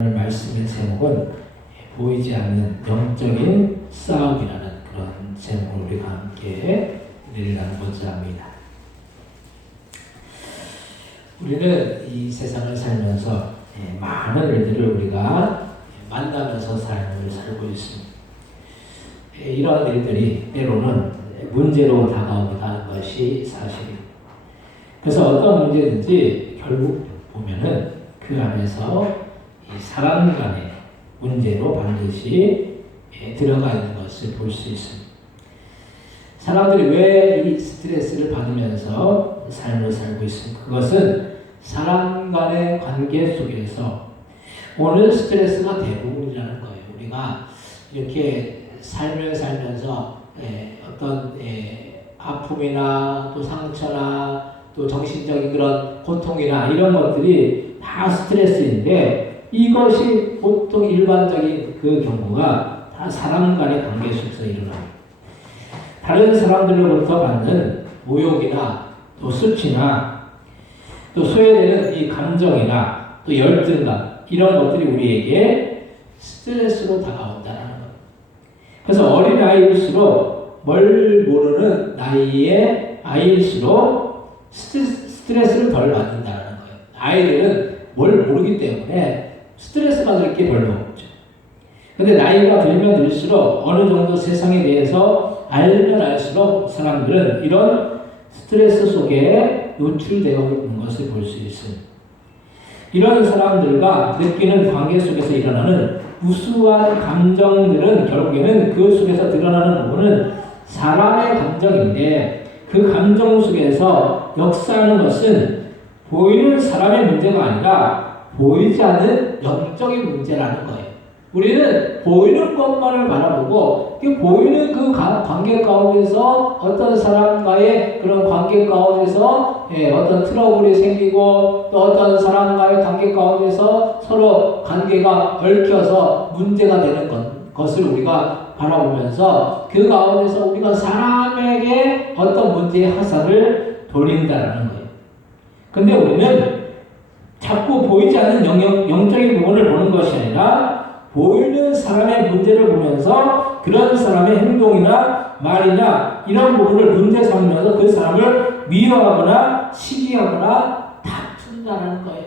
오늘 말씀의 제목은 보이지 않는 영적인 싸움이라는 그런 제목을 우리가 함께 나눠보자 합니다. 우리는 이 세상을 살면서 많은 일들을 우리가 만나면서 삶을 살고 있습니다. 이러한 일들이 때로는 문제로 다가온다는 것이 사실입니다. 그래서 어떤 문제든지 결국 보면은 그 안에서 이 사람 간의 문제로 반드시 들어가 있는 것을 볼 수 있습니다. 사람들이 왜 이 스트레스를 받으면서 삶을 살고 있습니까? 그것은 사람 간의 관계 속에서 오는 스트레스가 대부분이라는 거예요. 우리가 이렇게 삶을 살면서 어떤 아픔이나 또 상처나 또 정신적인 그런 고통이나 이런 것들이 다 스트레스인데, 이것이 보통 일반적인 그 경우가 다 사람 간의 관계 속에서 일어납니다. 다른 사람들로부터 받는 모욕이나 또 수치나 또 소외되는 이 감정이나 또 열등감, 이런 것들이 우리에게 스트레스로 다가온다는 것. 그래서 어린아이일수록 뭘 모르는 나이의 아이일수록 스트레스를 덜 받는다는 거예요. 아이들은 뭘 모르기 때문에 스트레스 받을 게 별로 없죠. 근데 나이가 들면 들수록 어느 정도 세상에 대해서 알면 알수록 사람들은 이런 스트레스 속에 노출되어 있는 것을 볼 수 있습니다. 이런 사람들과 느끼는 관계 속에서 일어나는 우수한 감정들은 결국에는 그 속에서 드러나는 부분은 사람의 감정인데, 그 감정 속에서 역사하는 것은 보이는 사람의 문제가 아니라 보이지 않는 영적인 문제라는 거예요. 우리는 보이는 것만을 바라보고 그 보이는 그 관계 가운데서 어떤 사람과의 그런 관계 가운데서 어떤 트러블이 생기고 또 어떤 사람과의 관계 가운데서 서로 관계가 얽혀서 문제가 되는 것을 우리가 바라보면서 그 가운데서 우리가 사람에게 어떤 문제의 화살을 돌린다는 거예요. 근데 우리는 자꾸 보이지 않는 영적인 부분을 보는 것이 아니라 보이는 사람의 문제를 보면서 그런 사람의 행동이나 말이나 이런 부분을 문제 삼으면서 그 사람을 미워하거나 시기하거나 다툰다는 거예요.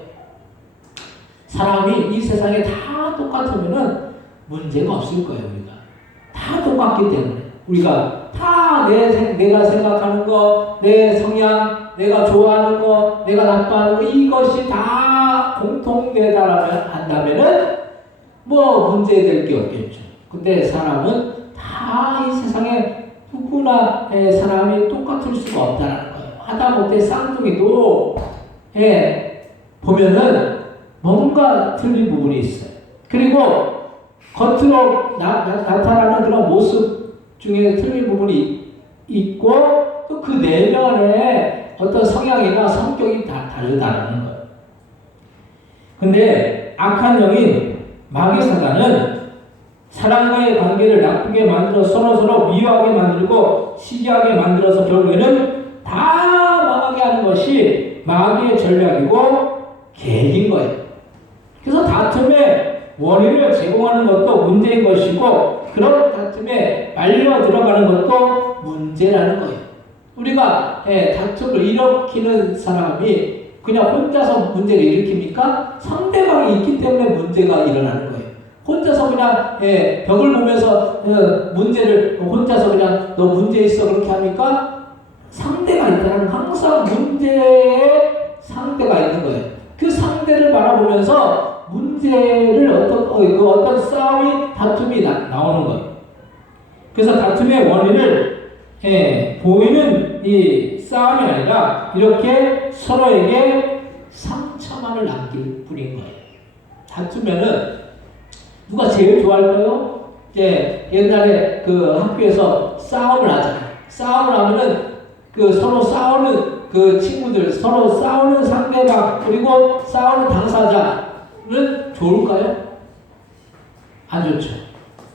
사람이 이 세상에 다 똑같으면은 문제가 없을 거예요. 우리가 다 똑같기 때문에 우리가 다 내가 생각하는 거, 내 성향, 내가 좋아하는 거, 내가 나빠하는 거, 이것이 다 공통되다라면 한다면은 뭐 문제될 게 없겠죠. 근데 사람은 다 이 세상에 누구나 사람이 똑같을 수가 없다는 거예요. 하다못해 쌍둥이도 보면은 뭔가 틀린 부분이 있어요. 그리고 겉으로 나타나는 그런 모습 중에 틀린 부분이 있고 또 그 내면에 어떤 성향이나 성격이 다 다르다는 거예요. 근데 악한 영인 마귀 사단은 사람과의 관계를 나쁘게 만들어 서로 미워하게 만들고 시기하게 만들어서 결국에는 다 망하게 하는 것이 마귀의 전략이고 계획인 거예요. 그래서 다툼의 원인을 제공하는 것도 문제인 것이고 그런 다툼에 말려 들어가는 것도 문제라는 거예요. 우리가 다툼을 일으키는 사람이 그냥 혼자서 문제를 일으킵니까? 상대방이 있기 때문에 문제가 일어나는 거예요. 혼자서 그냥 벽을 보면서 문제를 혼자서 그냥 너 문제 있어 그렇게 합니까? 상대가 있다는, 항상 문제에 상대가 있는 거예요. 그 상대를 바라보면서 문제를 어떤 싸움이, 다툼이 나오는 거예요. 그래서 다툼의 원인을 보이는 이 싸움이 아니라 이렇게 서로에게 상처만을 남길 뿐인 거예요. 다투면은 누가 제일 좋아할까요? 옛날에 그 학교에서 싸움을 하잖아요. 싸움을 하면은 그 서로 싸우는 그 친구들, 서로 싸우는 상대방, 그리고 싸우는 당사자는 좋을까요? 안 좋죠.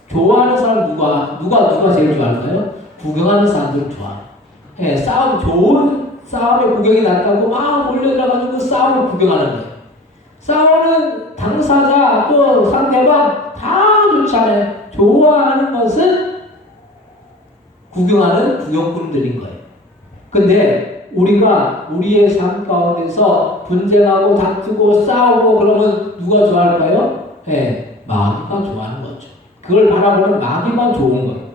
좋아하는 사람 누가 제일 좋아할까요? 구경하는 사람들은 좋아. 좋은 싸움의 구경이 났다고 막 몰려들어가지고 그 싸움을 구경하는 거예요. 싸우는 당사자 또 상대방 다 좋지 않아요. 좋아하는 것은 구경하는 구경꾼들인 거예요. 근데 우리가 우리의 삶 가운데서 분쟁하고 다투고 싸우고 그러면 누가 좋아할까요? 네, 마귀가 좋아하는 거죠. 그걸 바라보는 마귀만 좋은 거예요.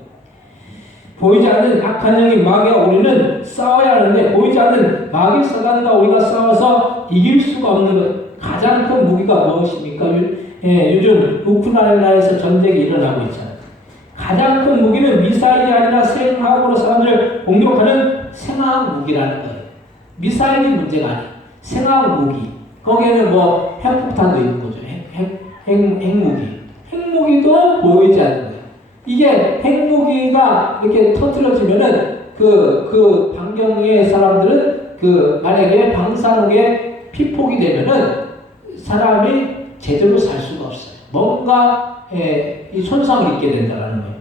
보이지 않는 악한 영인 마귀와 우리는 싸워야 하는데 보이지 않는 마귀 사단과 우리가 싸워서 이길 수가 없는 거예요. 가장 큰 무기가 무엇입니까? 요즘 우크라이나에서 전쟁이 일어나고 있잖아요. 가장 큰 무기는 미사일이 아니라 생화학으로 사람들을 공격하는 생화학 무기라는 거예요. 미사일이 문제가 아니에요. 생화학 무기. 거기에는 뭐 핵폭탄도 있는 거죠. 핵무기. 핵무기도 보이지 않는 거예요. 이게 핵무기가 이렇게 터뜨려지면은 그 반경의 사람들은 만약에 방사능에 피폭이 되면은 사람이 제대로 살 수가 없어요. 뭔가 이 손상을 입게 된다는 거예요.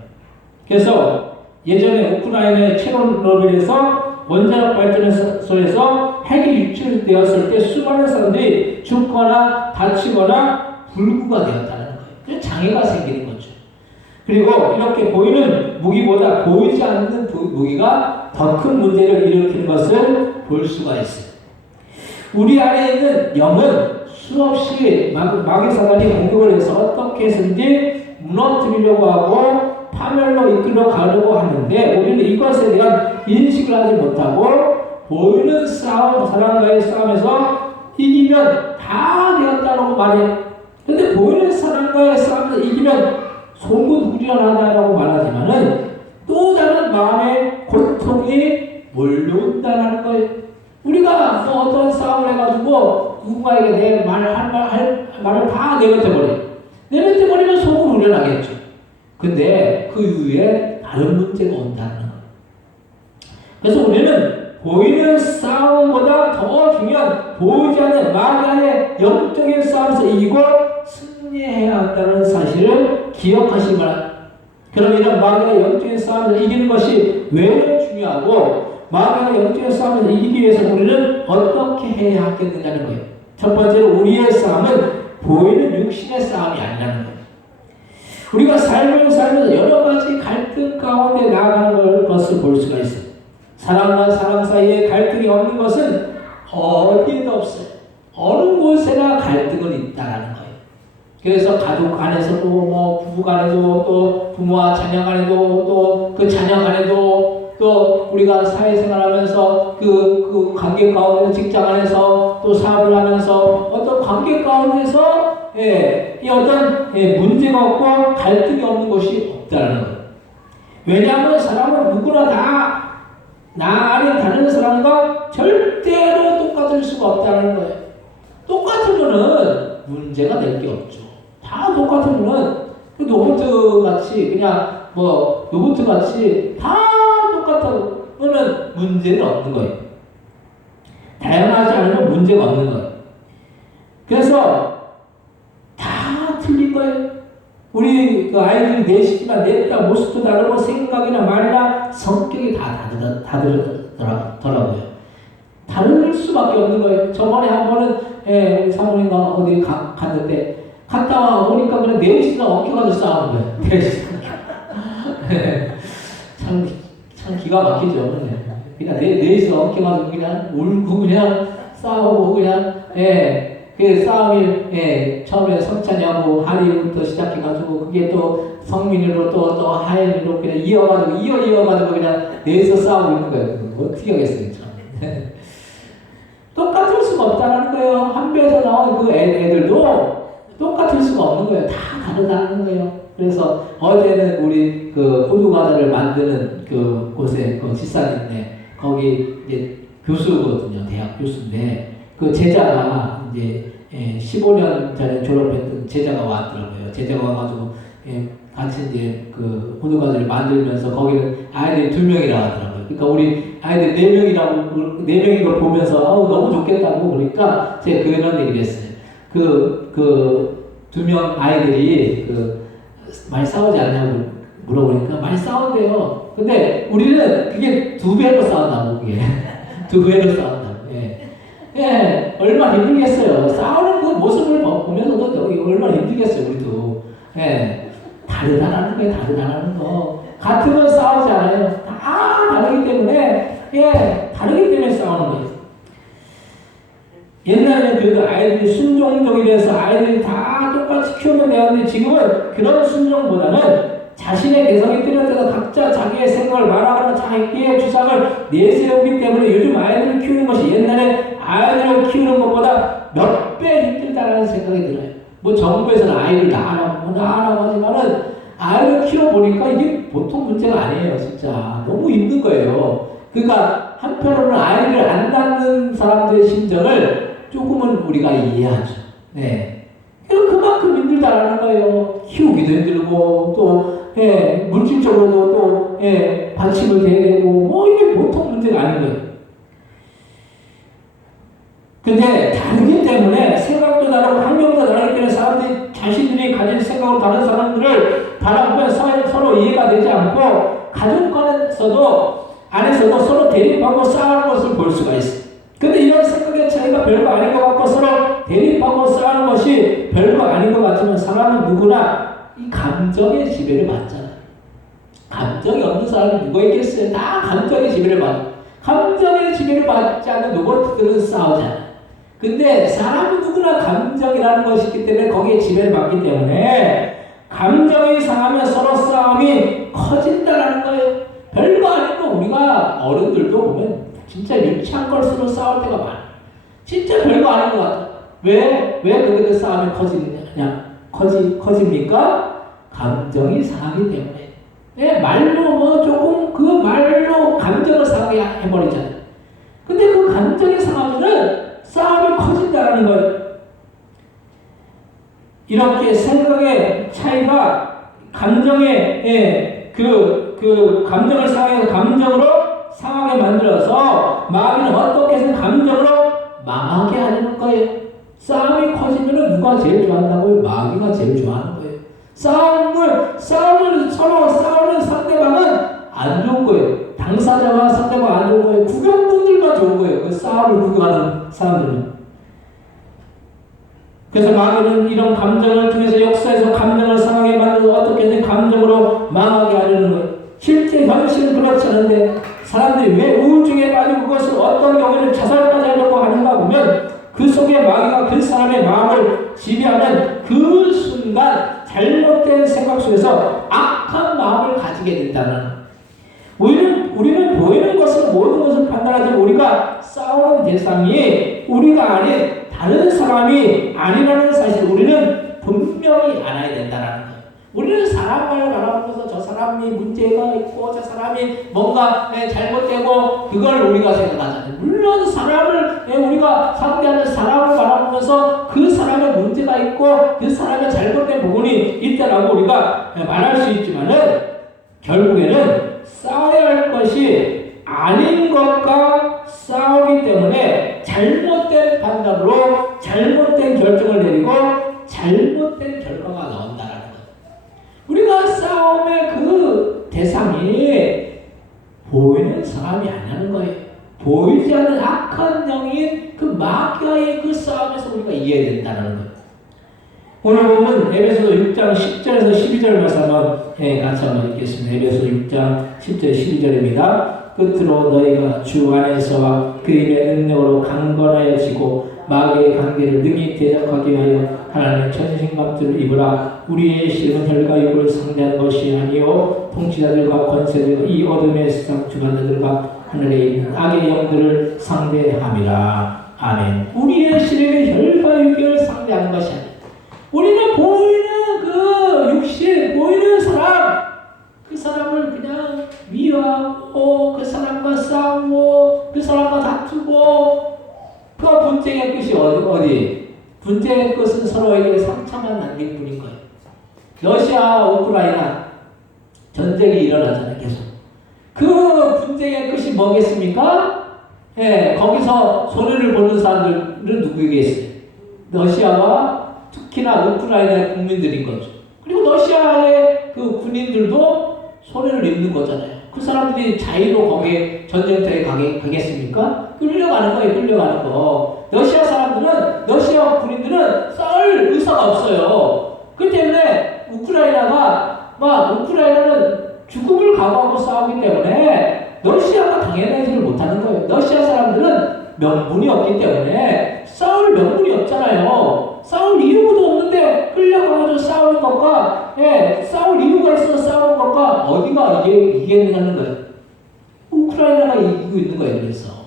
그래서 예전에 우크라이나의 체르노빌에서 원자력 발전소에서 핵이 유출되었을 때 수많은 사람들이 죽거나 다치거나 불구가 되었다는 거예요. 장애가 생기는 거죠. 그리고 이렇게 보이는 무기보다 보이지 않는 무기가 더 큰 문제를 일으키는 것을 볼 수가 있어요. 우리 안에 있는 영은 수없이 마귀 사단이 공격을 해서 어떻게 해서든지 무너뜨리려고 하고 파멸로 이끌어 가려고 하는데 우리는 이것에 대한 인식을 하지 못하고 보이는 싸움, 사람과의 싸움에서 이기면 다 되었다고 말해요. 근데 보이는 사람과의 싸움에서 이기면 소문후련하다라고 말하지만은 또 다른 마음의 고통이 몰려온다는 거예요. 우리가 뭐 어떤 싸움을 해가지고 누군가에게 내 말을 말을 다 내뱉어버려요. 내뱉어버리면 속은 후련하겠죠. 근데 그 이후에 다른 문제가 온다는 거예요. 그래서 우리는 보이는 싸움보다 더 중요한 보이지 않는 마귀 안의 영적인 싸움에서 이기고 승리해야 한다는 사실을 기억하시기 바랍니다. 그럼 이런 마귀의 영적인 싸움을 이기는 것이 왜 중요하고 마귀의 영적인 싸움을 이기기 위해서 우리는 어떻게 해야 하겠느냐는 거예요. 첫 번째로 우리의 싸움은 보이는 육신의 싸움이 아니라는 거예요. 우리가 삶을 살면서 여러 가지 갈등 가운데 나아가는 것을 볼 수가 있어요. 사람과 사람 사이에 갈등이 없는 것은 어디에도 없어요. 어느 곳에나 갈등은 있다라는 거예요. 그래서 가족 안에서도 뭐 부부 간에도 또 부모와 자녀 간에도 또 그 자녀 간에도 또 우리가 사회생활하면서 그 관계 가운데 직장 안에서 또 사업을 하면서 어떤 관계 가운데서 이 어떤 문제가 없고 갈등이 없는 것이 없다는 거예요. 왜냐하면 사람은 누구나 다 나 아닌 다른 사람과 절대로 똑같을 수가 없다는 거예요. 똑같으면은 문제가 될 게 없죠. 다 똑같으면은 로봇 같이 그냥 뭐 로봇 같이 다 똑같으면은 문제는 없는 거예요. 다양하지 않으면 문제가 없는 거예요. 그래서 다 틀린 거예요. 우리 아이들이 넷이지만 넷다 모습도 다르고 생각이나 말이나 성격이 다 다르더라고요. 다를 수밖에 없는 거예요. 저번에 한 번은 우리 사모님과 어디 갔는데 갔다 오니까 그냥 넷이서 엉켜가지고 싸우는 거예요. 넷이서. 참 기가 막히죠. 그냥 넷이서 엉켜가지고 그냥 울고 그냥 싸우고 그냥 그 싸움이 처음에 성찬이하고 하리부터 시작해가지고 그게 또 성민이로 또 하연이로 그냥 이어가지고 그냥 넷이서 싸우고 있는 거예요. 어떻게 하겠어요, 참. 똑같을 수가 없다는 거예요. 한 배에서 나온 그 애들도 똑같을 수가 없는 거예요. 다 다르다는 거예요. 그래서 어제는 우리 그 호두과자를 만드는 그 곳에 그 집사님네 거기 이제 교수거든요. 대학 교수인데 그 제자가 이제 15년 전에 졸업했던 제자가 왔더라고요. 제자가 와가지고 같이 이제 그 호두과자를 만들면서 거기는 아이들이 2명이라 하더라고요. 그러니까 우리 아이들 4명인 걸 보면서 너무 좋겠다고 그러니까 제가 그런 얘기를 했어요. 그 2명 아이들이 많이 싸우지 않냐고 물어보니까 많이 싸운대요. 근데 우리는 그게 2배로 싸운다고 그게 2배로 싸운다고. 얼마나 힘들겠어요. 싸우는 거 모습을 보면서도 얼마나 힘들겠어요, 우리도. 예. 다르다라는 거예요, 다르다라는 거. 같으면 싸우지 않아요. 다 다르기 때문에, 예, 다르기 때문에 싸우는 거예요. 옛날에는 그래도 아이들이 순종적이 돼서 아이들이 다 똑같이 키우면 되는데 지금은 그런 순종보다는 자신의 개성이 뚜렷해서 각자 자기의 생각을 말하거나 자기의 주장을 내세우기 때문에 요즘 아이들을 키우는 것이 옛날에 아이들을 키우는 것보다 몇 배 힘들다라는 생각이 들어요. 뭐 정부에서는 아이를 낳으라고 하지만은 아이를 키워보니까 이게 보통 문제가 아니에요. 진짜 너무 힘든 거예요. 그러니까 한편으로는 아이를 안 낳는 사람들의 심정을 조금은 우리가 이해하죠. 네. 그만큼 힘들다라는 거예요. 키우기도 힘들고 또 예, 물질적으로도 또 예, 받침을 대야 되고 뭐 이게 보통 문제가 아닌 거예요. 근데 다르기 때문에 생각도 다르고 환경도 다르기 때문에 사람들이 자신들이 가진 생각으로 다른 사람들을 바라보면 서로 이해가 되지 않고 가족 안에서도 서로 대립하고 싸우는 것을 볼 수가 있어요. 근데 이런 생각의 차이가 별거 아닌 것 같고 서로 대립하고 싸우는 것이 별거 아닌 것 같지만 사람은 누구나 이 감정의 지배를 받잖아요. 감정이 없는 사람이 누가 있겠어요? 다 감정의 지배를 받아요. 감정의 지배를 받지 않는 로봇들은 싸우잖아요. 근데 사람은 누구나 감정이라는 것이 있기 때문에 거기에 지배를 받기 때문에 감정이 상하면 서로 싸움이 커진다는 거예요. 별거 아니고 우리가 어른들도 보면 진짜 유치한 걸 서로 싸울 때가 많아요. 진짜 별거 아닌 것 같아요. 왜 그렇게 싸움이 커집니까? 감정이 상하기 때문에. 네, 말로 뭐 조금 그 말로 감정을 상하게 해버리잖아요. 근데 그 감정이 상하면은 싸움이 커진다는 거예요. 이렇게 생각의 차이가 감정의 감정을 상해서 감정으로 상하게 만들어서 마귀는 어떻게 해서 감정으로 망하게 하는 거예요. 싸움이 커지면 누가 제일 좋아한다고요? 마귀가 제일 좋아하는 거예요. 싸움을 서로 싸우는 상대방은 안 좋은 거예요. 당사자와 상대방 안 좋은 거예요. 구경꾼들만 좋은 거예요. 그 싸움을 구경하는 사람들은. 그래서 마귀는 이런 감정을 통해서 역사에서 감정을 상하게 만들고 어떻게든 감정으로 망하게 하려는 거예요. 실제 현실은 그렇지 않은데 사람들이 왜 우울증에 빠지고 그것을 어떤 경우에는 자살까지 하려고 하는가 보면 그 속에 마귀가 그 사람의 마음을 지배하는 그 순간 잘못된 생각 속에서 악한 마음을 가지게 된다는 거예요. 우리는 보이는 것을 모든 것을 판단하지만 우리가 싸우는 대상이 우리가 아닌 다른 사람이 아니라는 사실 우리는 분명히 알아야 된다는 거예요. 우리는 사람을 바라보면서 저 사람이 문제가 있고 저 사람이 뭔가 잘못되고 그걸 우리가 생각하잖아요. 물론 우리가 상대하는 사람을 바라보면서 그 사람의 문제가 있고 그 사람의 잘못된 부분이 있다라고 우리가 말할 수 있지만은 결국에는 싸워야 할 것이 아닌 것과 싸우기 때문에 잘못된 판단으로 잘못된 결정을 내리고 잘못된 결과가 나온다는 거예요. 우리가 싸움의 그 대상이 보이는 사람이 아니라는 거예요. 보이지 않는 악한 영인 그 마귀와의 그 싸움에서 우리가 이해해야 된다는 거예요. 오늘 보면 에베소서 6장 10절에서 12절 말씀 한번 같이 한번 읽겠습니다. 에베소서 6장 10절 12절입니다. 끝으로 너희가 주 안에서와 그림의 능력으로 강건하여지고 마귀의 관계를 능히 대적하기 위하여 하나님의 전신갑주를 입으라. 우리의 실은 혈과 육을 상대하는 것이 아니요 통치자들과 권세들과 이 어둠의 세상 주관자들과 하늘에 있는 악의 영들을 상대함이라. 아멘. 우리의 실은 혈과 육을 상대하는 것이 아니요 우리는 보이는 그 육신, 보이는 사람, 그 사람을 그냥 미워하고 그 사람과 싸우고 그 사람과 다투고 그 분쟁의 끝이 어디? 분쟁의 끝은 서로에게 상처만 남길 뿐인 거예요. 러시아, 우크라이나 전쟁이 일어나잖아요. 계속. 그 분쟁의 끝이 뭐겠습니까? 거기서 손해를 보는 사람들은 누구겠어요? 러시아와 특히나 우크라이나의 국민들인 거죠. 그리고 러시아의 그 군인들도 손해를 입는 거잖아요. 그 사람들이 자유로 거기에 전쟁터에 가겠습니까? 그러려고 끌려가는 거예요. 끌려가는 거. 러시아 사람들은, 러시아 군인들은 싸울 의사가 없어요. 그 때문에 우크라이나는 죽음을 각오하고 싸우기 때문에 러시아가 당연하지를 못하는 거예요. 러시아 사람들은 명분이 없기 때문에 싸울 명분이 없잖아요. 싸울 이유도 없는데 끌려가가지고 싸우는 것과, 싸울 이유가 있어서 싸우는 것과 어디가 이기겠느냐는 거예요. 우크라이나가 이기고 있는 거예요. 그래서.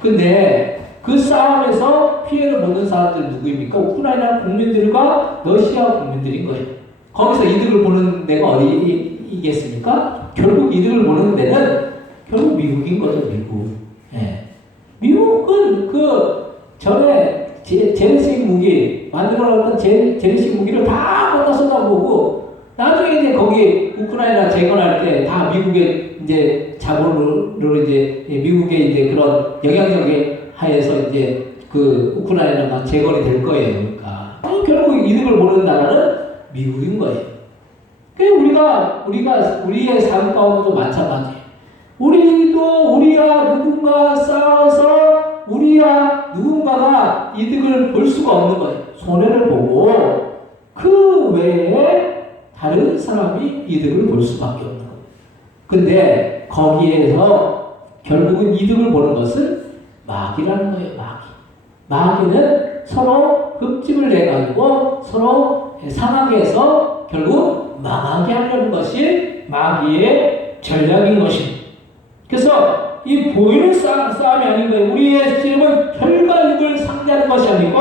근데 그 싸움에서 피해를 보는 사람들 누구입니까? 우크라이나 국민들과 러시아 국민들인 거예요. 거기서 이득을 보는 데가 어디이겠습니까? 결국 이득을 보는 데는 결국 미국인 거죠. 미국. 미국은 그 전에 재래식 무기 만들어놨던 재래식 무기를 다 갖다 쏟아보고 나중에 이제 거기 우크라이나 재건할 때 다 미국의 이제 자본으로 이제 미국의 이제 그런 영향력에 하에서 이제 그 우크라이나가 재건이 될 거예요. 그러니까 결국 이득을 보는 나라는 미국인 거예요. 그러니까 우리의 삶 가운데도 마찬가지예요. 우리와 누군가 싸워서 우리와 누군가가 이득을 볼 수가 없는 거예요. 손해를 보고 그 외에 다른 사람이 이득을 볼 수밖에 없는 거예요. 근데 거기에서 결국은 이득을 보는 것은 마귀라는 거예요. 마귀는 서로 흠집을 내가지고 서로 상하게 해서 결국 망하게 하려는 것이 마귀의 전략인 것입니다. 그래서 이 보이는 싸움이 아닌 거예요. 우리의 씨름은 혈과 육을 상대하는 것이 아니고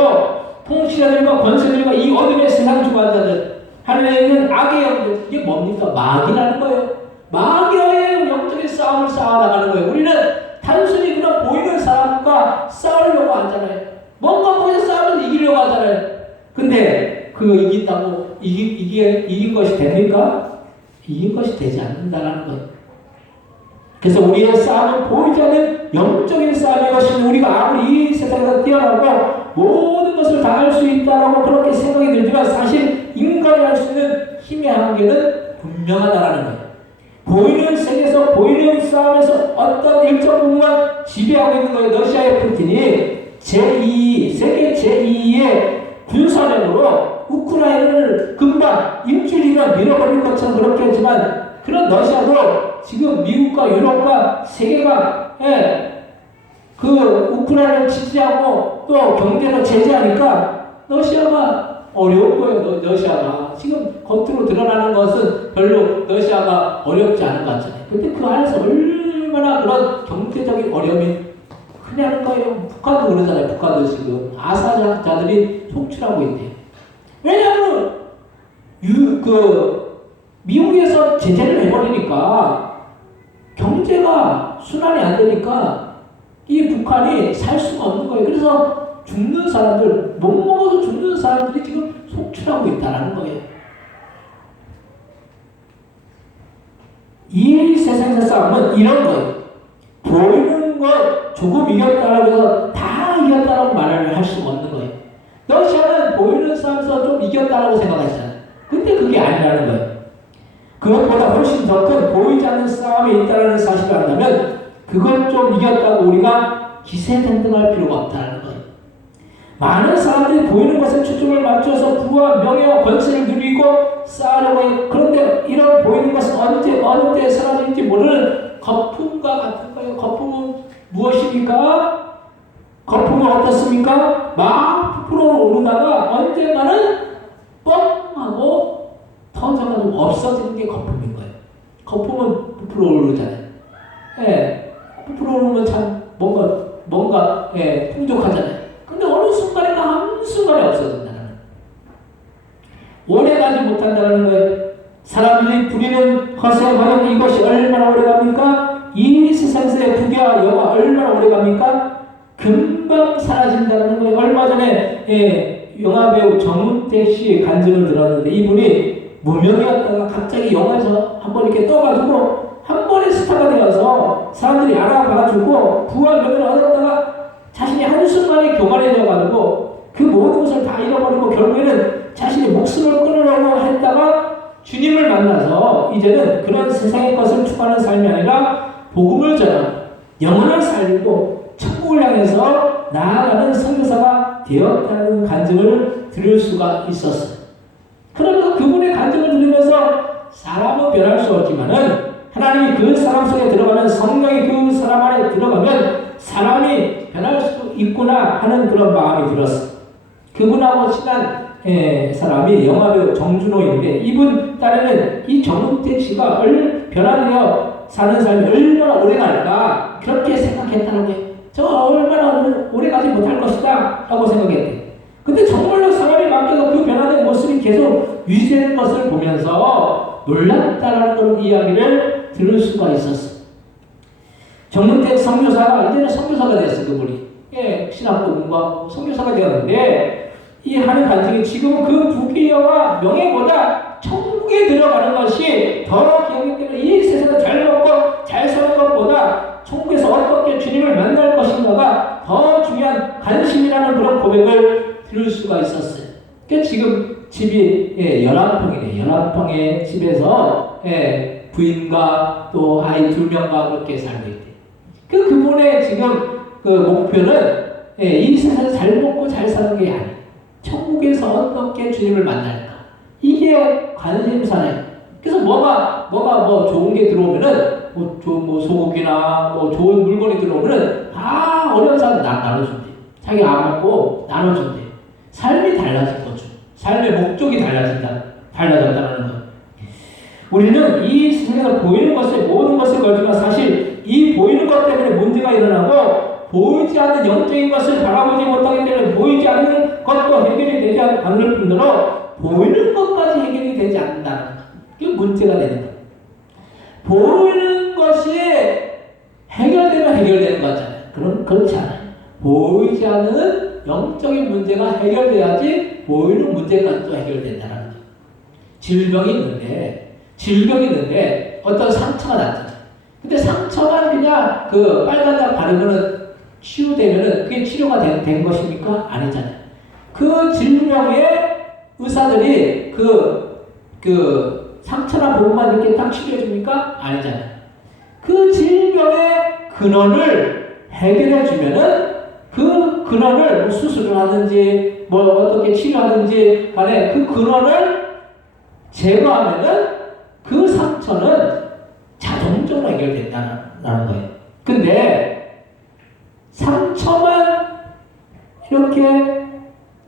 통치자들과 권세들과 이 어둠의 세상 주관자들, 하늘에 있는 악의 영들, 이게 뭡니까? 마귀라는 거예요. 마귀와의 영적인 싸움을 쌓아나가는 거예요. 우리는 단순히 그런 보이는 사람과 싸우려고 하잖아요. 뭔가 거기서 싸우면 이기려고 하잖아요. 근데 이긴 것이 됩니까? 이긴 것이 되지 않는다는 거예요. 그래서 우리의 싸움은 보이지 않는 영적인 싸움인 것입니다. 우리가 아무리 이 세상에서 뛰어나고 모든 것을 다 할 수 있다라고 그렇게 생각이 들지만 사실 인간이 할 수 있는 힘의 한계는 분명하다라는 거예요. 보이는 세계에서 보이는 싸움에서 어떤 일정 부분만 지배하고 있는 거예요. 러시아의 푸틴이 세계 제2의 군사력으로 우크라이나를 금방 일주일이나 밀어버릴 것처럼 그렇게 했지만 그런 러시아도 지금 미국과 유럽과 세계가 그 우크라이나를 지지하고 또 경제로 제재하니까 러시아가 어려운 거예요. 러시아가 지금 겉으로 드러나는 것은 별로 러시아가 어렵지 않은 것 같잖아요. 근데 그 안에서 얼마나 그런 경제적인 어려움이 크냐는 거예요. 북한도 그러잖아요. 북한도 지금 아사자들이 속출하고 있대요. 왜냐하면 미국에서 제재를 해버리니까 경제가 순환이 안 되니까 이 북한이 살 수가 없는 거예요. 그래서 죽는 사람들, 못 먹어서 죽는 사람들이 지금 속출하고 있다는 거예요. 이 세상에서 싸움은 이런 거예요. 보이는 것 조금 이겼다라고 해서 다 이겼다라고 말을 할 수가 없는 거예요. 러시아는 보이는 싸움에서 좀 이겼다라고 생각하잖아요. 근데 그게 아니라는 거예요. 그것보다 훨씬 더 큰 보이지 않는 싸움이 있다는 사실을 안다면 그걸 좀 이겼다고 우리가 기세등등할 필요가 없다는 거예요. 많은 사람들이 보이는 것에 초점을 맞춰서 부와 명예와 권세를 누리고 쌓으려고 해요. 그런데 이런 보이는 것은 언제 어느 때 사라질지 모르는 거품과 같은 거예요. 거품은 무엇입니까? 거품은 어떻습니까? 막 부풀어 오르다가 언젠가는 뻥 하고 터져가지고 없어지는 게 거품인 거예요. 거품은 부풀어 오르잖아요. 부풀어 오르면 참 뭔가 풍족하잖아요. 근데 어느 순간인가 한순간에 없어진다는 거예요. 오래가지 못한다는 거예요. 사람들이 부리는 허세, 과연 이것이 얼마나 오래갑니까? 이 세상에서의 부귀와 영화 얼마나 오래갑니까? 금방 사라진다는 거예요. 얼마 전에 영화배우 정은택 씨의 간증을 들었는데 이분이 무명이었다가 갑자기 영화에서 한번 이렇게 떠가지고 한 번에 스타가 되어서 사람들이 알아봐가지고 부와 명예를 얻었다가 자신이 한순간에 교만해져가지고 그 모든 것을 다 잃어버리고 결국에는 자신이 목숨을 끊으려고 했다가 주님을 만나서 이제는 그런 세상의 것을 추구하는 삶이 아니라 복음을 전하고 영혼을 살리고 천국 천국을 향해서 나아가는 선교사가 되었다는 간증을 들을 수가 있었어요. 그러면서 그분의 간증을 들으면서 사람은 변할 수 없지만은 하나님이 그 사람 속에 들어가면, 성령이 그 사람 안에 들어가면 사람이 변할 수 있구나 하는 그런 마음이 들었어요. 그분하고 친한 사람이 영화배우 정준호인데, 이분 딸에는 이 정은택 씨가 변화되어 사는 삶이 얼마나 오래 갈까 그렇게 생각했다는 거예요. 저 얼마나 오래 가지 못할 것이다 라고 생각했대. 근데 정말로 사람이 바뀌어서 그 변화된 모습이 계속 유지되는 것을 보면서 놀랐다라는 그런 이야기를 들을 수가 있었어. 정문택 선교사가 이제는 선교사가 됐어. 그분이 신학도 공부하고 선교사가 되었는데, 이 하는 간증이 지금은 그 부귀영화 명예보다 천국에 들어가는 것이 더 기억이 때문에, 이 세상을 잘 먹고 잘 사는 것보다 천국에서 어떻게 주님을 만날 것인가가 더 중요한 관심이라는 그런 고백을 들을 수가 있었어요. 그러니까 지금 집이 11평이네. 11평의 집에서 부인과 또 아이 2명과 그렇게 살고 있대. 그분의 지금 그 목표는 이 세상에서 잘 먹고 잘 사는 게 아니에요. 천국에서 어떻게 주님을 만날까? 이게 관심사예요. 그래서 뭐가 좋은 게 들어오면은, 뭐 소고기나 뭐 좋은 물건이 들어오면은 다 어려운 사람 나눠준대. 자기 안 먹고 나눠준대. 삶이 달라진 거죠. 삶의 목적이 달라졌다는 거. 우리는 이 세상에서 보이는 것에 모든 것을 걸지만, 사실 이 보이는 것 때문에 문제가 일어나고, 보이지 않는 영적인 것을 바라보지 못하기 때문에 보이지 않는 것도 해결이 되지 않을 뿐더러 보이는 것까지 해결이 되지 않는다는 것. 이게 문제가 되는 거예요. 보이는 것이 해결되면 해결되는 거잖아요. 그렇지 않아요. 보이지 않는 영적인 문제가 해결돼야지 보이는 문제까지 또 해결된다는 거예요. 질병이 있는데 어떤 상처가 났잖아요. 근데 상처만 그냥 그 빨간약 바르면은 치유되면은 그게 치료가 된 것입니까? 아니잖아요. 그 질병의 의사들이 그 상처나 부분만 이렇게 딱 치료해줍니까? 아니잖아요. 그 질병의 근원을 해결해주면은, 그 근원을 수술을 하든지 뭐 어떻게 치료하든지 간에 그 근원을 제거하면은 그 상처는 자동적으로 해결된다는 거예요. 근데 상처만 이렇게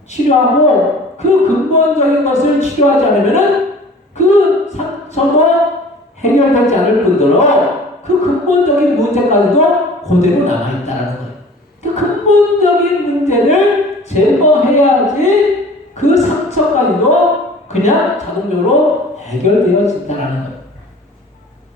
치료하고 그 근본적인 것을 치료하지 않으면은 그 상처도 해결되지 않을 뿐더러 그 근본적인 문제까지도 그대로 남아있다는 거예요. 그 근본적인 문제를 제거해야지 그 상처까지도 그냥 자동적으로 해결되어진다는 거예요.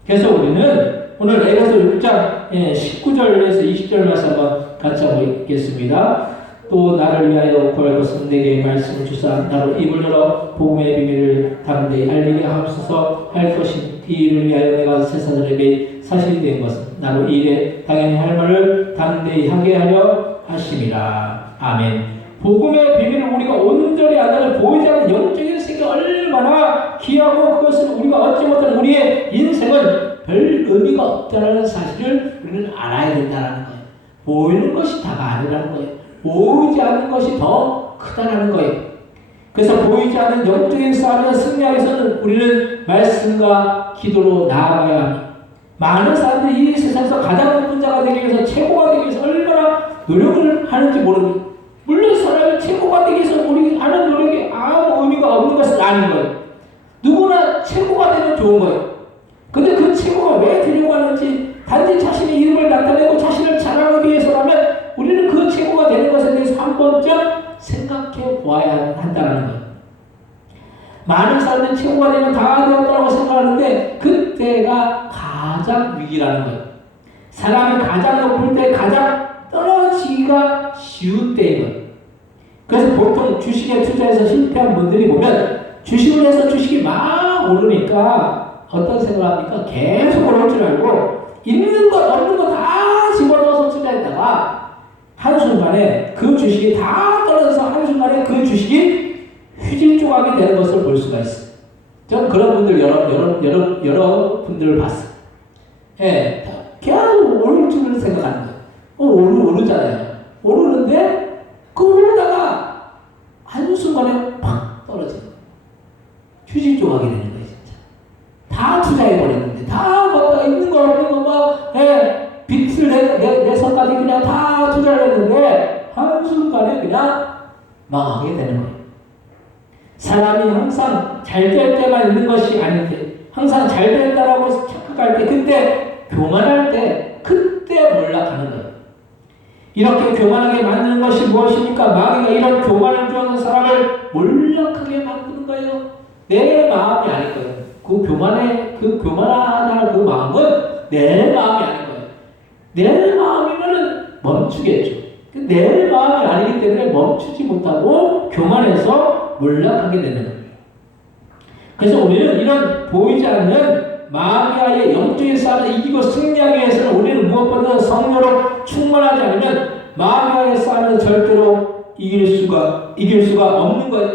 그래서 우리는 오늘 에베소 6장 19절에서 20절 말씀 한번 같이 한번 읽겠습니다. 또 나를 위하여 구할 것은 내게 말씀을 주사 나로 입을 열어 복음의 비밀을 담대히 알리게 하옵소서 할 것인 이 일을 위하여 내가 세사들에게 사실이 된 것은 나로 이 일에 당연히 할 말을 담대히 하게 하려 하심이라. 아멘. 복음의 비밀을 우리가 온전히 안다면 보이지 않는 영적인 세계가 얼마나 귀하고 그것을 우리가 얻지 못하는 우리의 인생은 별 의미가 없다는 사실을 우리는 알아야 된다는 거예요. 보이는 것이 다가 아니라는 거예요. 보이지 않는 것이 더 크다는 거예요. 그래서 보이지 않는 영적인 싸움에 승리하기 위해서는 우리는 말씀과 기도로 나아가야 합니다. 많은 사람들이 이 세상에서 가장 높은 자가 되기 위해서, 최고가 되기 위해서 얼마나 노력을 하는지 모릅니다. 물론 사람이 최고가 되기 위해서 우리 하는 노력이 아무 의미가 없는 것은 아닌 거예요. 누구나 최고가 되면 좋은 거예요. 근데 그 최고가 왜 되려고 하는지, 단지 자신의 이름을 나타내고 자신을 자랑하기 위해서라면 우리는 그 최고가 되는 것에 대해서 한 번쯤 생각해 보아야 한다는 거예요. 많은 사람들이 최고가 되면 다 되었다고 생각하는데 그때가 가장 위기라는 거예요. 사람이 가장 높을 때 가장 떨어지기가 쉬운 때인 거예요. 그래서 보통 주식에 투자해서 실패한 분들이 보면 주식을 해서 주식이 막 오르니까 어떤 생각을 합니까? 계속 오를 줄 알고 있는 것 없는 것 다 집어넣어서 투자했다가 한순간에 그 주식이 다 떨어져서 한순간에 그 주식이 휘질 조각이 되는 것을 볼 수가 있어요. 전 그런 분들 여러 분들을 봤어요. 예, 계속 오를 줄을 생각하는 거예요. 오르잖아요. 오르는데 그 오르다가 한순간에 팍 떨어지는 거예요. 휴지 조각이 되는 거예요. 진짜 다 투자해버렸는데 다 갖다 있는 거 없는 거 막 빚을 내서까지 그냥 다 투자를 했는데 한순간에 그냥 망하게 되는 거예요. 사람이 항상 잘 될 때만 있는 것이 아닌데 항상 잘 된다라고 착각할 때 그때 교만할 때 그때 몰락하는 거예요. 이렇게 교만하게 만드는 것이 무엇입니까? 마귀가 이런 교만을 주어서 사람을 몰락하게 만드는 거예요. 내 마음이 아닐 거예요. 그 교만하다는 그 마음은 내 마음이 아닐 거예요. 내 마음이면은 멈추겠죠. 내 마음이 아니기 때문에 멈추지 못하고 교만해서 몰락하게 되는 거예요. 그래서 우리는 이런 보이지 않는 마귀와의 영적인 싸움을 이기고 승리하기 위해서는 우리는 무엇보다 성령으로 충만하지 않으면 마귀와의 싸움을 절대로 이길 수가 없는 거예요.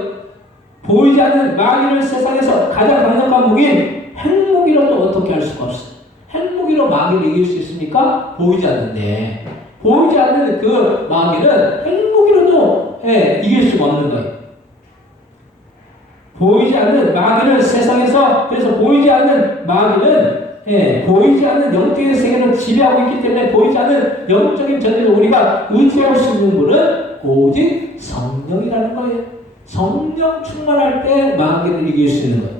보이지 않는 마귀를 세상에서 가장 강력한 무기인 핵무기로도 어떻게 할 수가 없어요. 핵무기로 마귀를 이길 수 있습니까? 보이지 않는데. 보이지 않는 그 마귀는 핵무기로도 이길 수가 없는 거예요. 보이지 않는 마귀를 세상에서 그래서 보이지 않는 마귀는 보이지 않는 영적인 세계를 지배하고 있기 때문에 보이지 않는 영적인 전쟁을 우리가 의지할 수 있는 분은 오직 성령이라는 거예요. 성령 충만할 때 마귀를 이길 수 있는 거예요.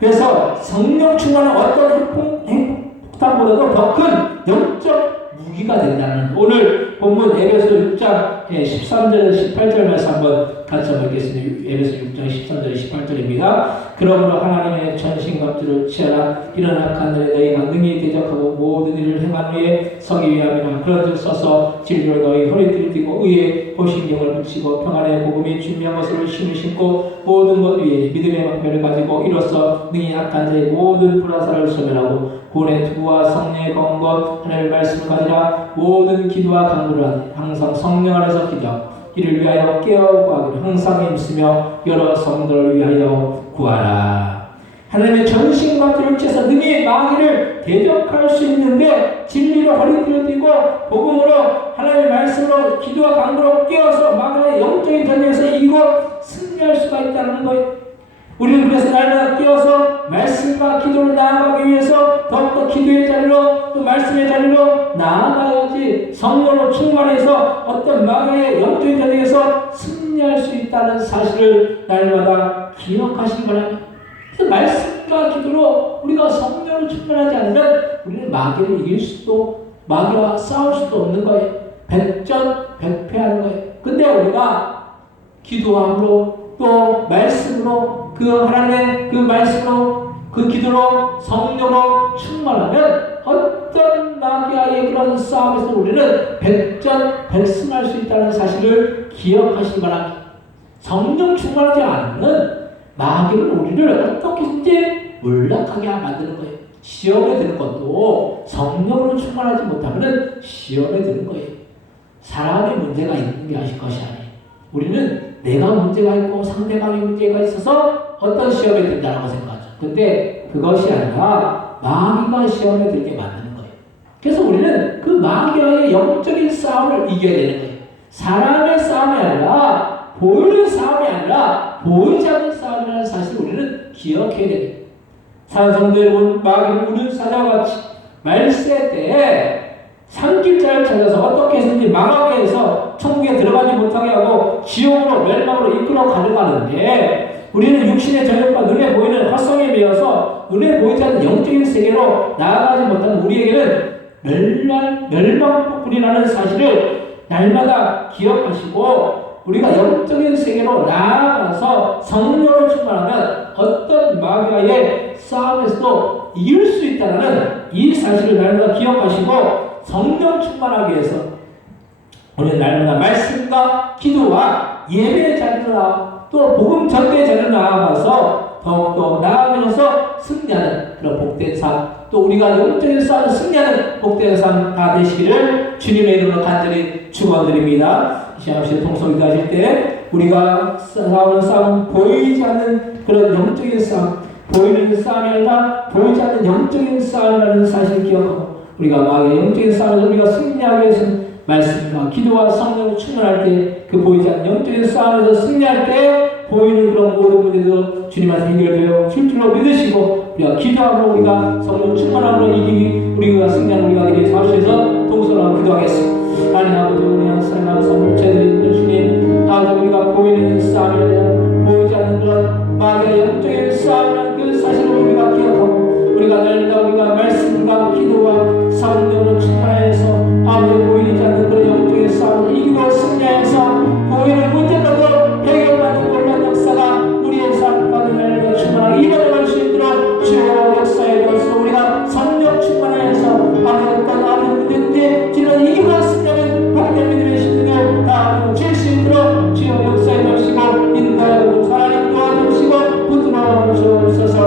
그래서 성령 충만은 어떤 핵폭탄보다도 더 큰 영적 무기가 된다는 오늘 본문 에베소 6장 13절 18절 말씀 한번 같이 한번 읽겠습니다. 에베소 6장 13절 18절입니다. 그러므로 하나님의 전신갑주를 취하라. 이런 악한 날에 너희가 능히 대적하고 모든 일을 행한 후에 서기 위함이라. 그런즉 서서 진리로 너희 허리띠를 띠고 의에 호신경을 붙이고 평안의 복음이 준비한 것을 신고 모든 것 위에 믿음의 방패를 가지고 이로써 능히 악한 자의 모든 불화살을 소멸하고 구원의 투구와 성령의 검과 하나님의 말씀을 가지라. 모든 기도와 간구를 하되 항상 성령 안에서 기도하고 이를 위하여 깨어 구하기를 항상 힘쓰며 여러 성도를 위하여 구하라. 하나님의 전신갑주를 취해서 능히 마귀를 대적할 수 있는데 진리로 허리띠를 띠고 복음으로 하나님의 말씀으로 기도와 간구로 깨어서 마귀의 영적인 전쟁에서 이기고 승리할 수가 있다는 거예요. 우리는 그래서 날마다 깨어서 말씀과 기도를 나아가기 위해서 더욱더 기도의 자리로 또 말씀의 자리로 나아가야지 성령으로 충만해서 어떤 마귀의 영적인 전쟁에서 승리할 수 있다는 사실을 날마다 기억하시기 바랍니다. 그래서 말씀과 기도로 우리가 성령으로 충만하지 않으면 우리는 마귀를 이길 수도 마귀와 싸울 수도 없는 거예요. 백전백패하는 거예요. 근데 우리가 기도함으로 또 말씀으로 그 하나님의 그 말씀으로 그 기도로 성령으로 충만하면 어떤 마귀와의 그런 싸움에서 우리는 백전백승할 수 있다는 사실을 기억하시기 바랍니다. 성령 충만하지 않는 마귀는 우리를 어떻게든지 몰락하게 만드는 거예요. 시험에 드는 것도 성령으로 충만하지 못하면 시험에 드는 거예요. 사람의 문제가 있는 게 아실 것이 아니에요. 우리는 내가 문제가 있고 상대방의 문제가 있어서 어떤 시험에 든다고 생각하죠. 근데 그것이 아니라 마귀가 시험에 들게 만드는 거예요. 그래서 우리는 그 마귀와의 영적인 싸움을 이겨야 되는 거예요. 사람의 싸움이 아니라 보이는 싸움이 아니라 보이지 않는 싸움이라는 사실을 우리는 기억해야 됩니다. 사랑성도 여러분, 마귀는 우는 사자와 같이 말세 때에 산길자를 찾아서 어떻게 해서든지 망하게 해서 천국에 들어가지 못하게 하고 지옥으로 멸망으로 이끌어 가려가는데 우리는 육신의 저녁과 눈에 보이는 헛성에 매여서 눈에 보이지 않는 영적인 세계로 나아가지 못하는 우리에게는 멸망뿐이라는 사실을 날마다 기억하시고 우리가 영적인 세계로 나아가서 성령을 충만하면 어떤 마귀와의 싸움에서도 이길 수 있다는 이 사실을 날마다 기억하시고 성령 충만하기 위해서 우리는 날마다 말씀과 기도와 예배의 자리로 또 복음 전도의 자리로 나아가서 더욱더 나아가셔서 승리하는 그런 복된 삶, 또 우리가 영적인 싸움을 승리하는 복된 삶 다 되시기를 주님의 이름으로 간절히 축원드립니다. 이 시간 없이 통성기도 하실 때 우리가 싸우는 싸움 보이지 않는 그런 영적인 싸움, 보이는 싸움이 아니라 보이지 않는 영적인 싸움이라는 사실을 기억하고 우리가 마귀의 영적인 싸움에서 우리가 승리하기 위해서는 말씀과 기도와 성령을 충만할 때 그 보이지 않는 영적인 싸움에서 승리할 때 보이는 그런 모든 문제도 주님한테 해결되어 줄 줄로 믿으시고 우리가 기도하고 우리가 성령 충만함으로 이기기 우리가 승리하는 우리가 되기 위해서 하셔서 동서로 기도하겠습니다. 하나님 아버지 우리가 사랑하는 성령 제들이 주님 아버지 우리가 보이는 싸움에 대한 보이지 않는 그런 마귀의 영적인 싸움이라는 그 사실을 우리가 기억하고 우리가 날마다 우리가 말씀과 기도와 성령으로 충만해서 아무리 보이지 않는 그런 영적인 싸움을 이기고 승리해서 보이는 문제들도 해결받는 놀라운 역사가 우리의 삶과 날마다 충만하게 이뤄낼 수 있도록 주여 역사에 대해서 우리가 성령 충만해서 아무리 문제인데 지금 이기고 승리하는 복된 믿음의 신앙을 다 질 수 있도록 주여 역사에 주시고 인도하여 하나님 도와주시고 붙들어 주옵소서.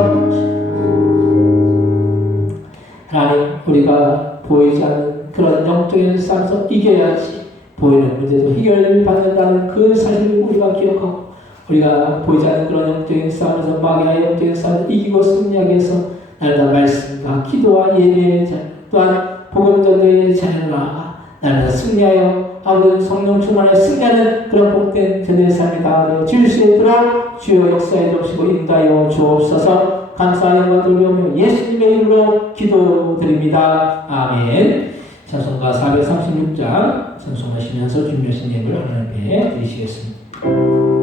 하나님 우리가 보이지 않는 그런 영적인 싸움에서 이겨야지 보이는 문제도 해결을 받는다는 그 사실을 우리가 기억하고 우리가 보이지 않는 그런 영적인 싸움에서 마귀의 영적인 싸움을 이기고 승리하기 위해서 날마다 말씀과 기도와 예배의 자녀 또한 복음 전도의 자녀라 날마다 승리하여 아버지 성령 충만에 승리하는 그런 복된 전도의 삶이 다 줄 수 있도록 주여 역사에 주시고 인도하여 주옵소서. 감사의 영광 돌려오며 예수님의 이름으로 기도드립니다. 아멘. 찬송가 436장 찬송하시면서 준비하신 예물 하나님 앞에 드리시겠습니다.